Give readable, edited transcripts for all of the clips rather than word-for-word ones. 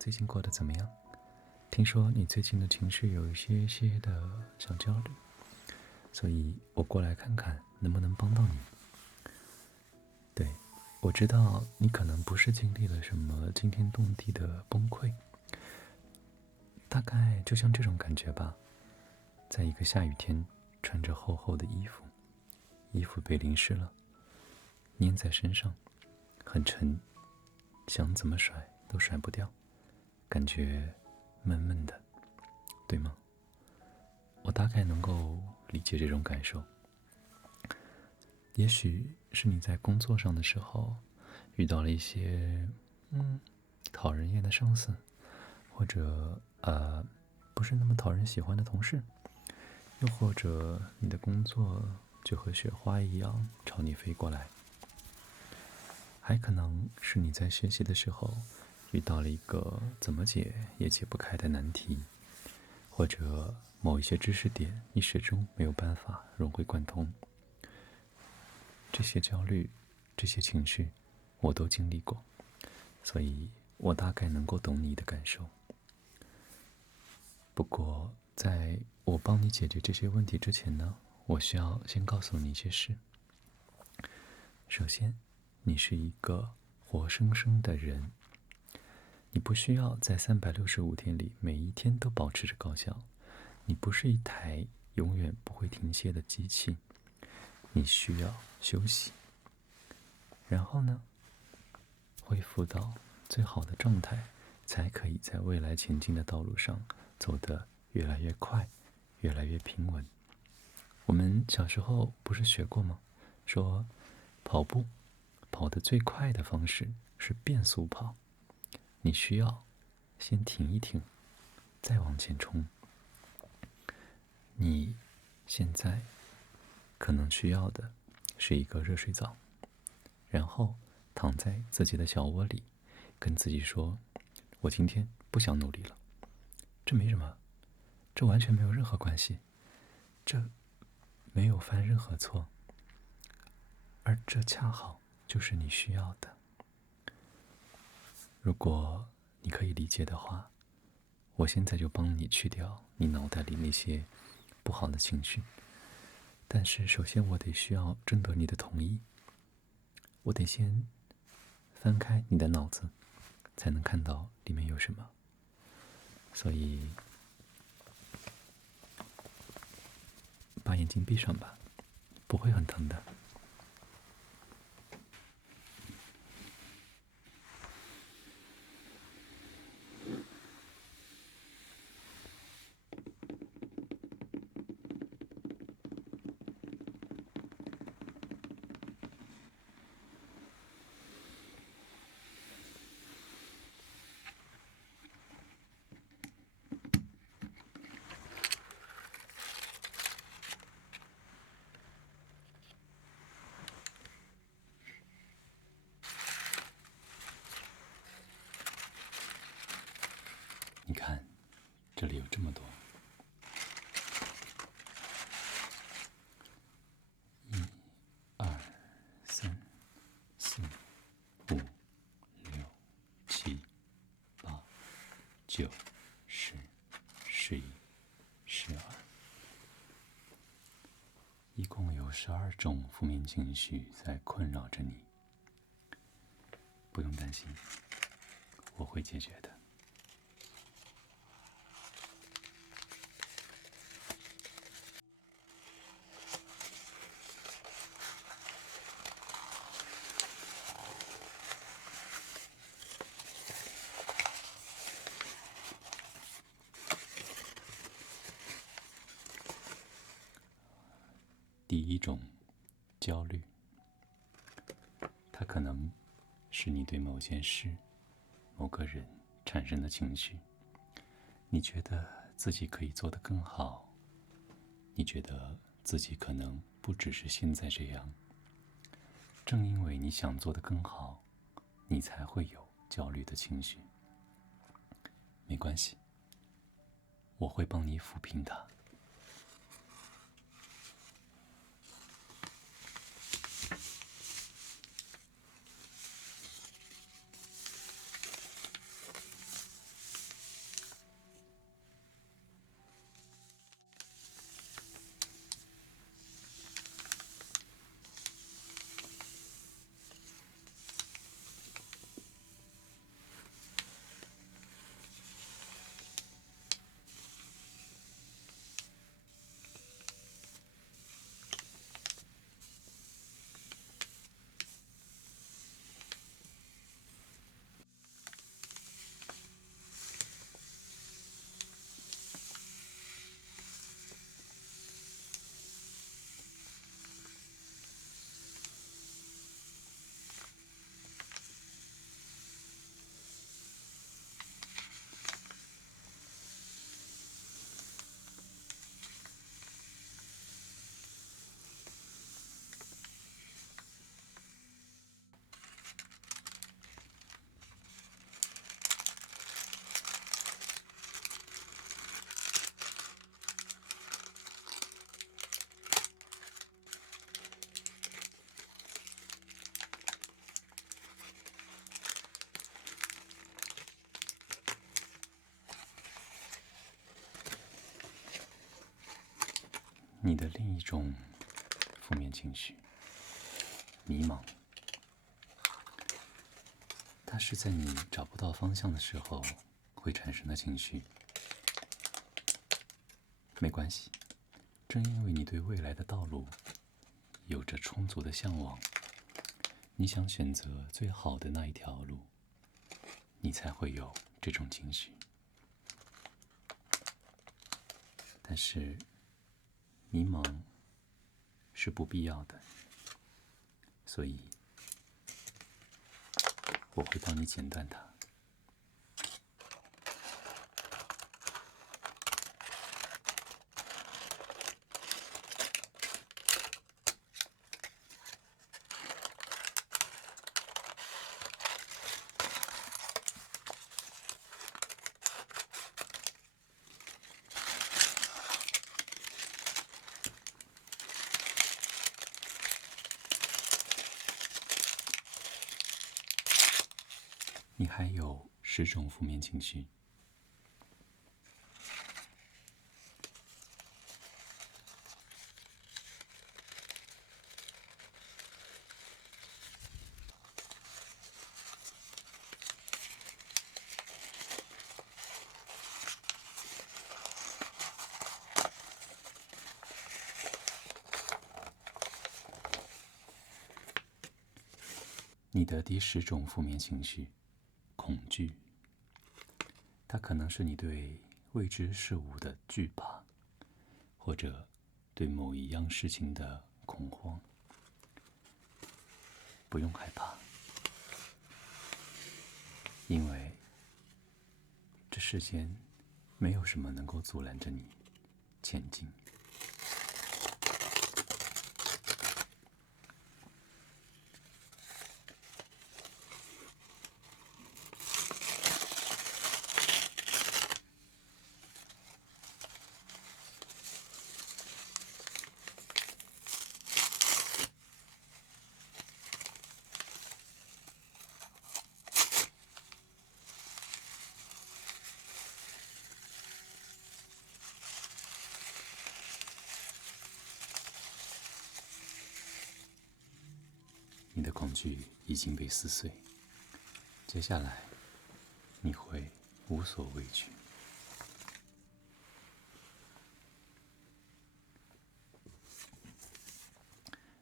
最近过得怎么样？听说你最近的情绪有一些的小焦虑，所以我过来看看能不能帮到你。对，我知道你可能不是经历了什么惊天动地的崩溃，大概就像这种感觉吧。在一个下雨天，穿着厚厚的衣服，衣服被淋湿了，粘在身上，很沉，想怎么甩都甩不掉，感觉闷闷的，对吗？我大概能够理解这种感受。也许是你在工作上的时候遇到了一些讨人厌的上司，或者不是那么讨人喜欢的同事，又或者你的工作就和雪花一样朝你飞过来，还可能是你在学习的时候遇到了一个怎么解也解不开的难题，或者某一些知识点你始终没有办法融会贯通。这些焦虑，这些情绪，我都经历过，所以我大概能够懂你的感受。不过，在我帮你解决这些问题之前呢，我需要先告诉你一些事。首先，你是一个活生生的人，你不需要在365天里每一天都保持着高效，你不是一台永远不会停歇的机器，你需要休息。然后呢，恢复到最好的状态，才可以在未来前进的道路上走得越来越快，越来越平稳。我们小时候不是学过吗？说跑步跑得最快的方式是变速跑，你需要先停一停，再往前冲。你现在可能需要的是一个热水澡，然后躺在自己的小窝里，跟自己说：我今天不想努力了。这没什么，这完全没有任何关系，这没有犯任何错，而这恰好就是你需要的。如果你可以理解的话，我现在就帮你去掉你脑袋里那些不好的情绪。但是首先我得需要征得你的同意，我得先翻开你的脑子，才能看到里面有什么。所以把眼睛闭上吧，不会很疼的。你看，这里有这么多，3、4、5、6、7、8、9、10、11、12，一共有12种负面情绪在困扰着你。不用担心，我会解决的。第一种焦虑，它可能是你对某件事、某个人产生的情绪。你觉得自己可以做得更好，你觉得自己可能不只是现在这样。正因为你想做得更好，你才会有焦虑的情绪。没关系，我会帮你抚平它。你的另一种负面情绪，迷茫，它是在你找不到方向的时候会产生的情绪。没关系，正因为你对未来的道路有着充足的向往，你想选择最好的那一条路，你才会有这种情绪。但是，迷茫是不必要的，所以我会帮你剪断它。你还有10种负面情绪。你的第10种负面情绪，恐惧。它可能是你对未知事物的惧怕，或者对某一样事情的恐慌。不用害怕，因为这世间没有什么能够阻拦着你前进。你的恐惧已经被撕碎，接下来你会无所畏惧。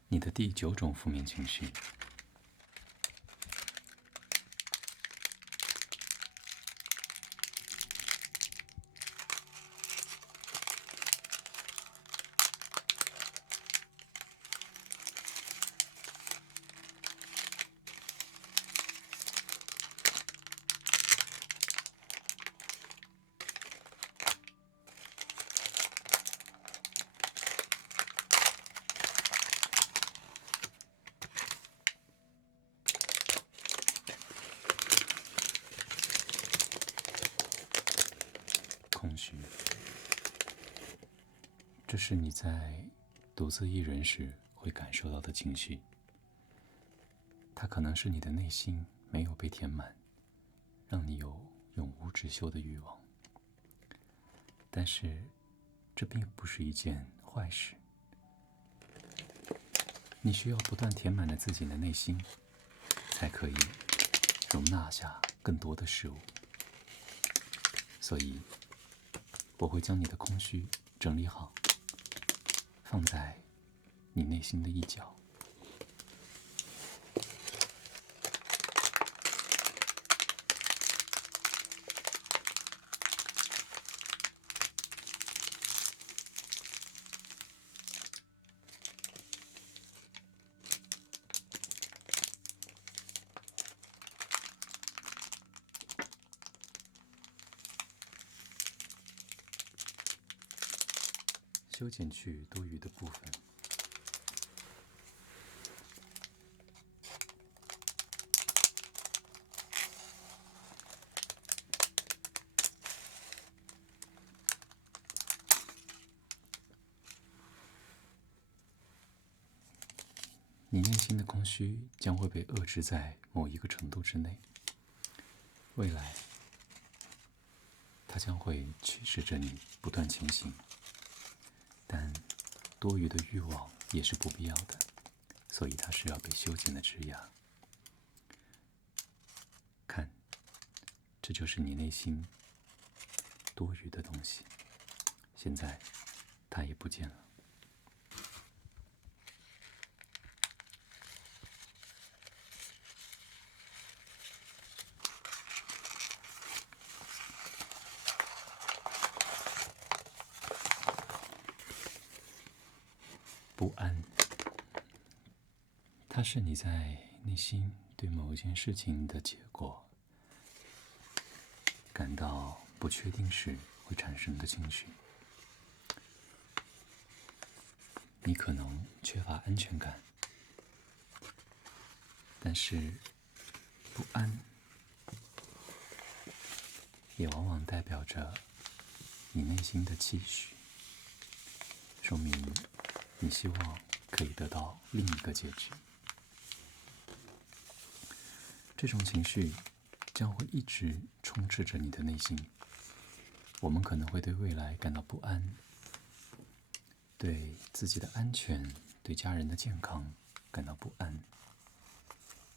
你的第9种负面情绪，空虚。这是你在独自一人时会感受到的情绪。它可能是你的内心没有被填满，让你有永无止休的欲望。但是，这并不是一件坏事。你需要不断填满了自己的内心，才可以容纳下更多的事物。所以，我会将你的空虚整理好，放在你内心的一角。修剪去多余的部分。你内心的空虚将会被遏制在某一个程度之内，未来它将会驱使着你不断前行，但多余的欲望也是不必要的，所以它是要被修剪的枝芽。看，这就是你内心多余的东西，现在它也不见了。不安，它是你在内心对某一件事情的结果感到不确定时会产生的情绪。你可能缺乏安全感，但是不安也往往代表着你内心的期许，说明你希望可以得到另一个结局。这种情绪将会一直充斥着你的内心。我们可能会对未来感到不安，对自己的安全、对家人的健康感到不安。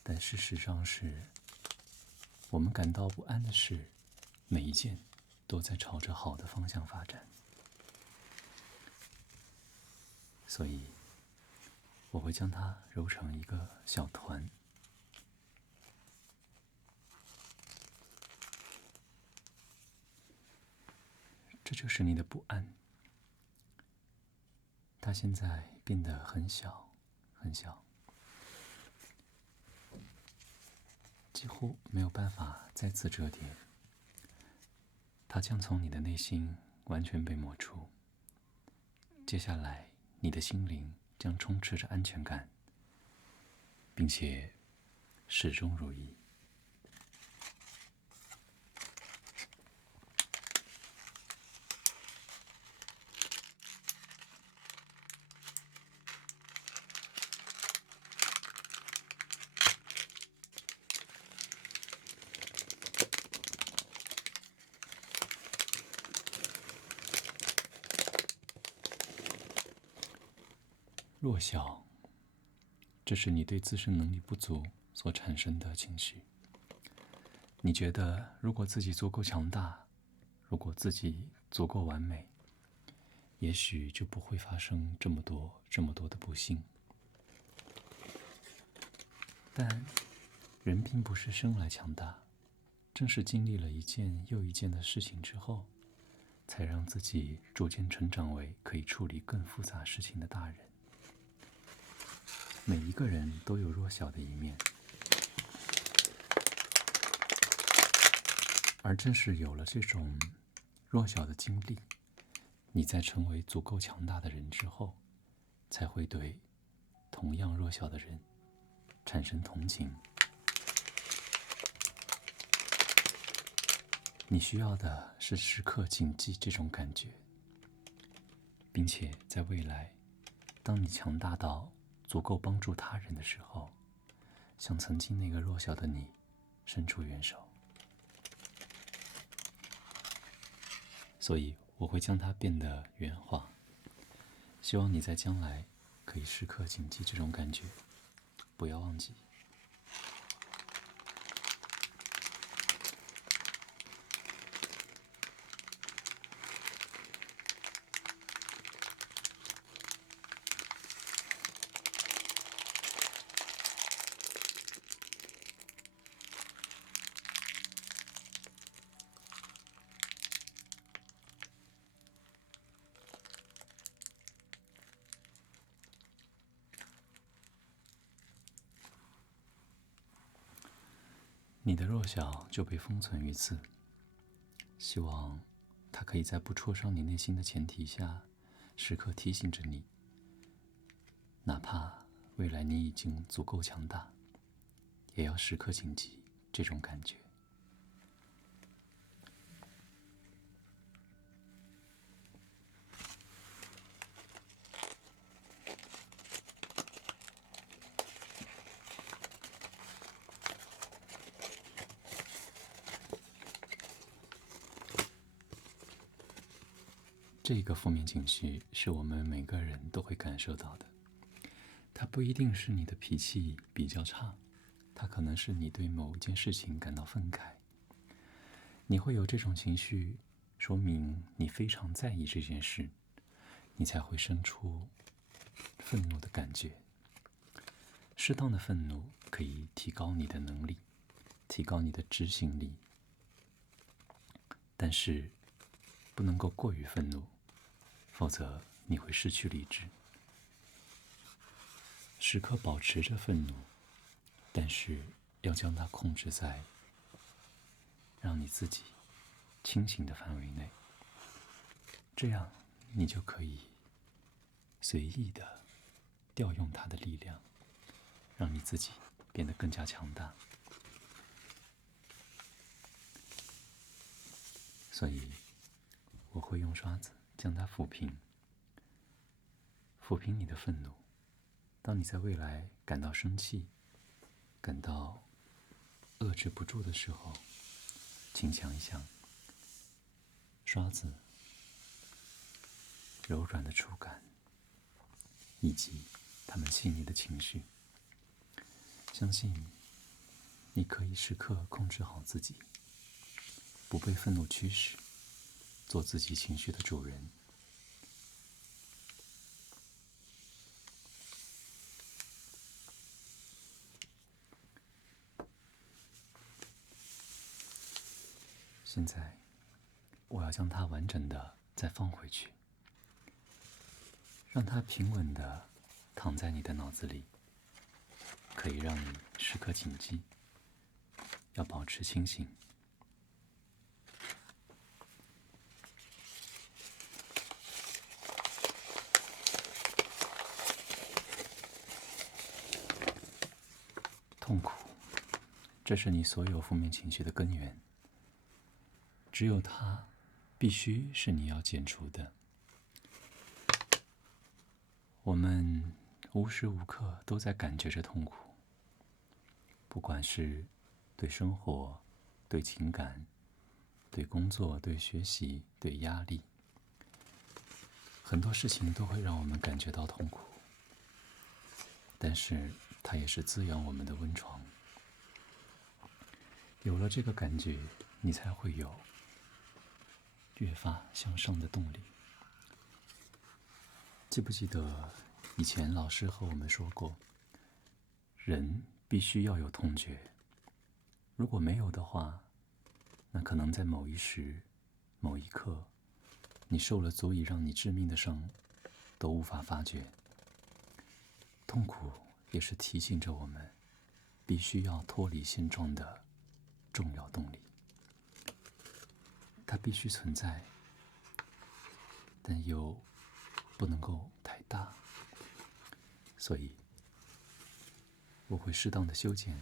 但事实上是，我们感到不安的事，每一件都在朝着好的方向发展。所以，我会将它揉成一个小团。这就是你的不安，它现在变得很小，很小，几乎没有办法再次折叠。它将从你的内心完全被抹除。接下来，你的心灵将充斥着安全感，并且始终如一。弱小，这是你对自身能力不足所产生的情绪。你觉得如果自己足够强大，如果自己足够完美，也许就不会发生这么多的不幸。但人并不是生来强大，正是经历了一件又一件的事情之后，才让自己逐渐成长为可以处理更复杂事情的大人。每一个人都有弱小的一面，而正是有了这种弱小的经历，你在成为足够强大的人之后，才会对同样弱小的人产生同情。你需要的是时刻谨记这种感觉，并且在未来，当你强大到足够帮助他人的时候，向曾经那个弱小的你伸出援手。所以我会将它变得圆滑，希望你在将来可以时刻谨记这种感觉，不要忘记。你的弱小就被封存于此，希望它可以在不戳伤你内心的前提下，时刻提醒着你，哪怕未来你已经足够强大，也要时刻谨记这种感觉。这个负面情绪是我们每个人都会感受到的。它不一定是你的脾气比较差，它可能是你对某一件事情感到愤慨。你会有这种情绪，说明你非常在意这件事，你才会生出愤怒的感觉。适当的愤怒可以提高你的能力，提高你的执行力，但是不能够过于愤怒，否则你会失去理智。时刻保持着愤怒，但是要将它控制在让你自己清醒的范围内，这样你就可以随意的调用它的力量，让你自己变得更加强大。所以我会用刷子将它抚平，抚平你的愤怒。当你在未来感到生气，感到遏制不住的时候，请想一想刷子柔软的触感，以及它们细腻的情绪。相信你可以时刻控制好自己，不被愤怒驱使，做自己情绪的主人。现在我要将它完整的再放回去，让它平稳的躺在你的脑子里，可以让你时刻谨记，要保持清醒。痛苦，这是你所有负面情绪的根源，只有它必须是你要减除的。我们无时无刻都在感觉着痛苦，不管是对生活、对情感、对工作、对学习、对压力，很多事情都会让我们感觉到痛苦，但是它也是滋养我们的温床。有了这个感觉，你才会有越发向上的动力。记不记得以前老师和我们说过，人必须要有痛觉，如果没有的话，那可能在某一时、某一刻，你受了足以让你致命的伤，都无法发觉。痛苦也是提醒着我们，必须要脱离现状的重要动力。它必须存在，但又不能够太大，所以我会适当的修剪。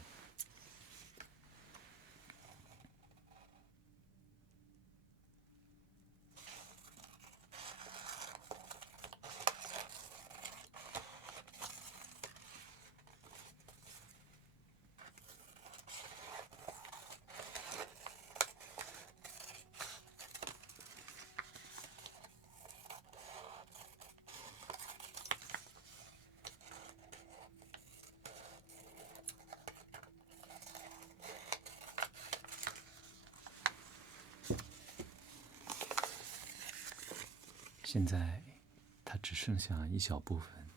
现在它只剩下一小部分，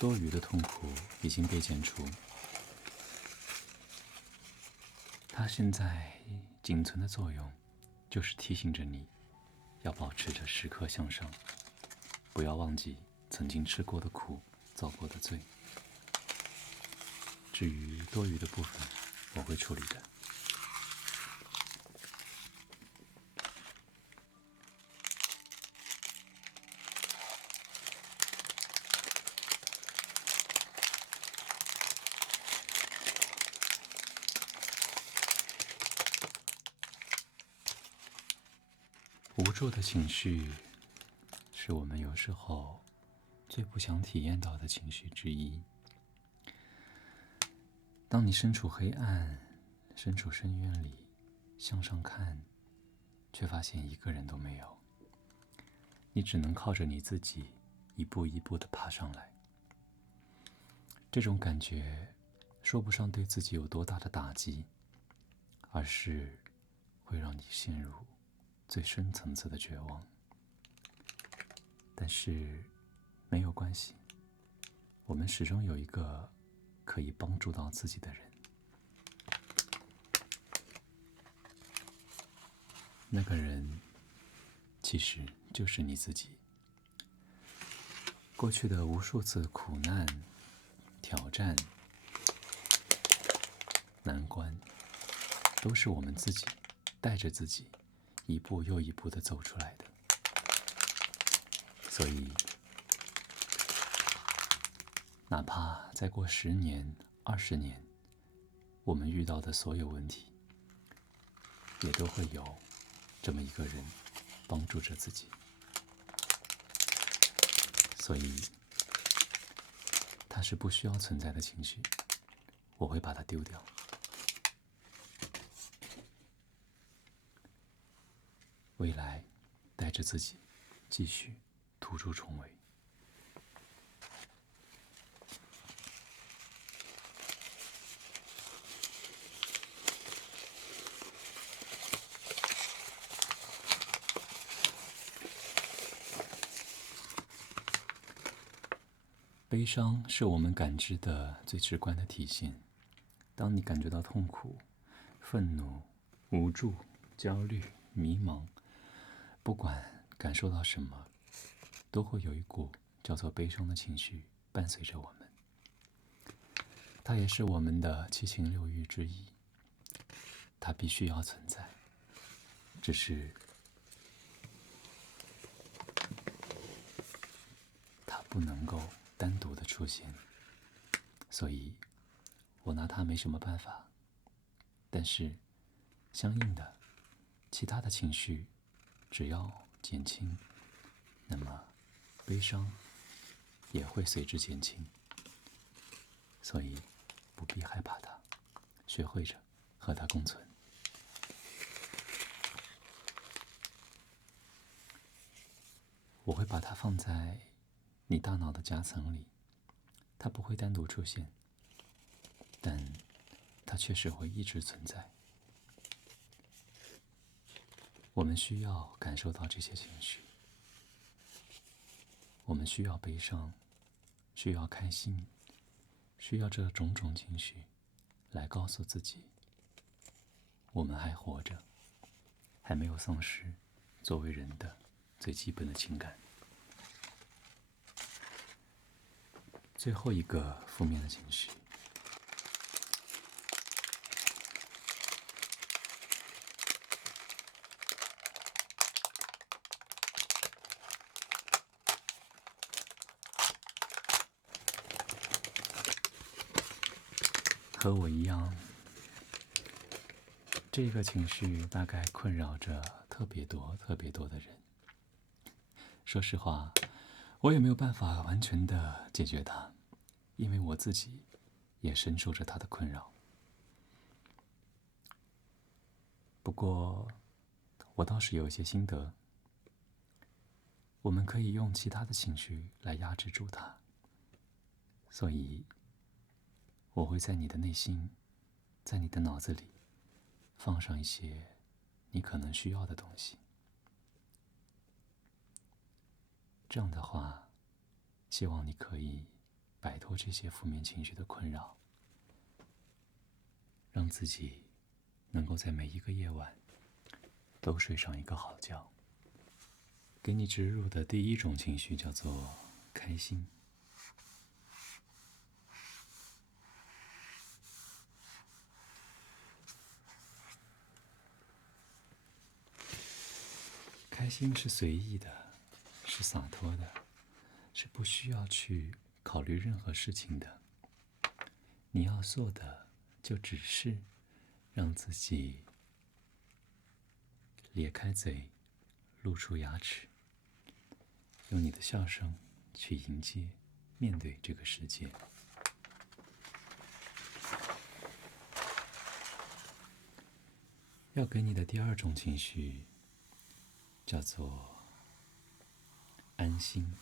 多余的痛苦已经被剪除。它现在仅存的作用，就是提醒着你，要保持着时刻向上，不要忘记曾经吃过的苦，遭过的罪。至于多余的部分，我会处理的。无助的情绪，是我们有时候最不想体验到的情绪之一。当你身处黑暗，身处深渊里，向上看，却发现一个人都没有，你只能靠着你自己一步一步地爬上来。这种感觉说不上对自己有多大的打击，而是会让你陷入最深层次的绝望。但是没有关系，我们始终有一个可以帮助到自己的人，那个人其实就是你自己。过去的无数次苦难、挑战、难关，都是我们自己带着自己一步又一步地走出来的。所以哪怕再过10年、20年，我们遇到的所有问题，也都会有这么一个人帮助着自己。所以它是不需要存在的情绪，我会把它丢掉。未来带着自己继续突出重围。悲伤是我们感知的最直观的体现。当你感觉到痛苦、愤怒、无助、焦虑、迷茫，不管感受到什么，都会有一股叫做悲伤的情绪伴随着我们。它也是我们的七情六欲之一，它必须要存在，只是它不能够单独的出现，所以我拿它没什么办法。但是相应的其他的情绪只要减轻，那么悲伤也会随之减轻。所以不必害怕它，学会着和它共存。我会把它放在你大脑的夹层里，它不会单独出现，但它确实会一直存在。我们需要感受到这些情绪，我们需要悲伤，需要开心，需要这种种情绪来告诉自己，我们还活着，还没有丧失作为人的最基本的情感。最后一个负面的情绪，和我一样，这个情绪大概困扰着特别多的人。说实话，我也没有办法完全的解决它，因为我自己也深受着它的困扰。不过我倒是有一些心得，我们可以用其他的情绪来压制住它。所以我会在你的内心，在你的脑子里放上一些你可能需要的东西。这样的话，希望你可以摆脱这些负面情绪的困扰，让自己能够在每一个夜晚都睡上一个好觉。给你植入的第一种情绪叫做开心。开心是随意的，是洒脱的，是不需要去考虑任何事情的。你要做的就只是让自己咧开嘴，露出牙齿，用你的笑声去迎接、面对这个世界。要给你的第二种情绪叫做安心。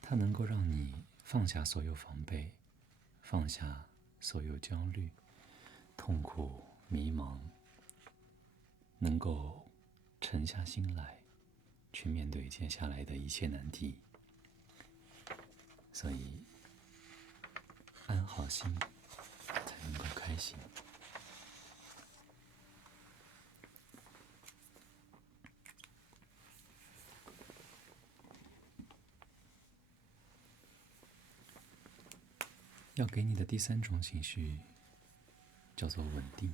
它能够让你放下所有防备，放下所有焦虑、痛苦、迷茫，能够沉下心来去面对接下来的一切难题。所以安好心才能够开心。要给你的第3种情绪叫做稳定。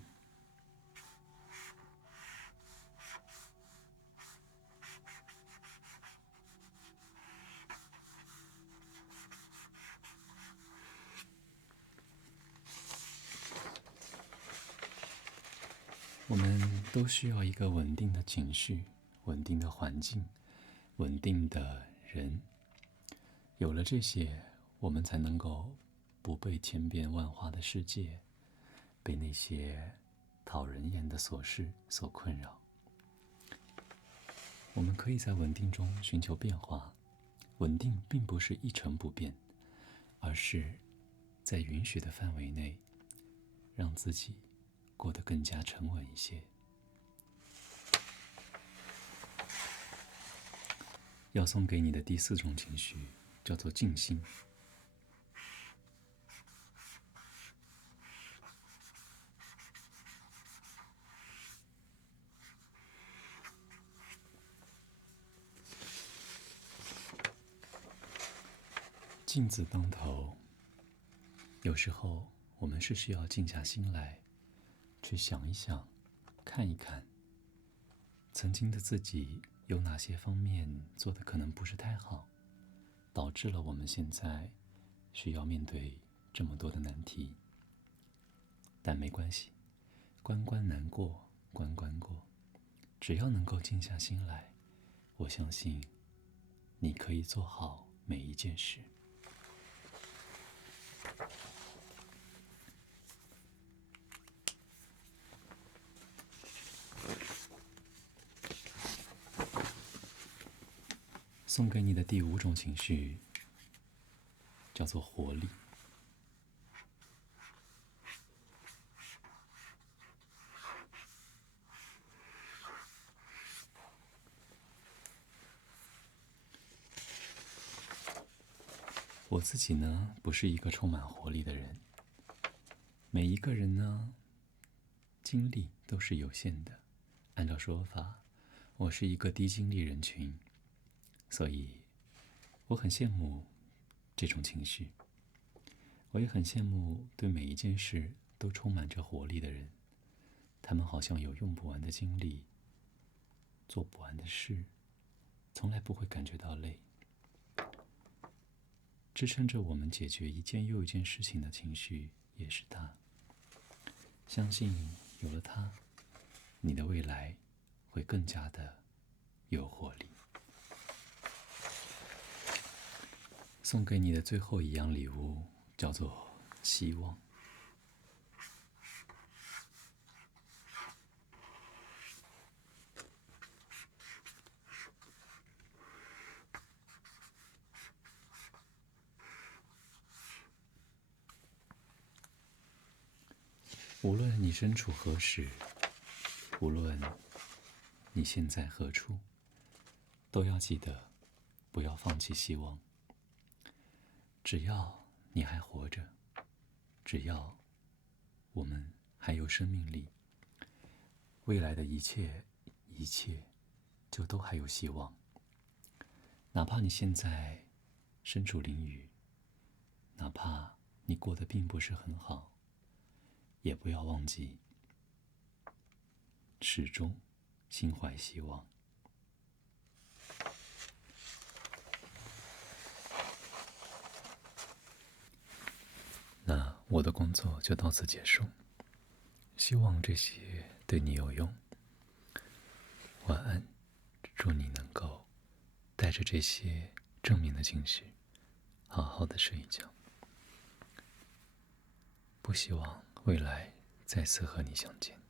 我们都需要一个稳定的情绪、稳定的环境、稳定的人。有了这些，我们才能够不被千变万化的世界，被那些讨人厌的琐事所困扰。我们可以在稳定中寻求变化。稳定并不是一成不变，而是在允许的范围内，让自己过得更加沉稳一些。要送给你的第4种情绪叫做静心。镜子当头，有时候我们是需要静下心来，去想一想，看一看，曾经的自己有哪些方面做得可能不是太好，导致了我们现在需要面对这么多的难题。但没关系，关关难过关关过，只要能够静下心来，我相信你可以做好每一件事。送给你的第5种情绪叫做活力。我自己呢，不是一个充满活力的人。每一个人呢，精力都是有限的。按照说法，我是一个低精力人群，所以我很羡慕这种情绪。我也很羡慕对每一件事都充满着活力的人，他们好像有用不完的精力，做不完的事，从来不会感觉到累。支撑着我们解决一件又一件事情的情绪也是它。相信有了它，你的未来会更加的有活力。送给你的最后一样礼物叫做希望。无论你身处何时，无论你现在何处，都要记得不要放弃希望。只要你还活着，只要我们还有生命力，未来的一切就都还有希望。哪怕你现在身处囹圄，哪怕你过得并不是很好，也不要忘记始终心怀希望。那我的工作就到此结束，希望这些对你有用。晚安，祝你能够带着这些正面的情绪，好好的睡一觉。不希望未来再次和你相见。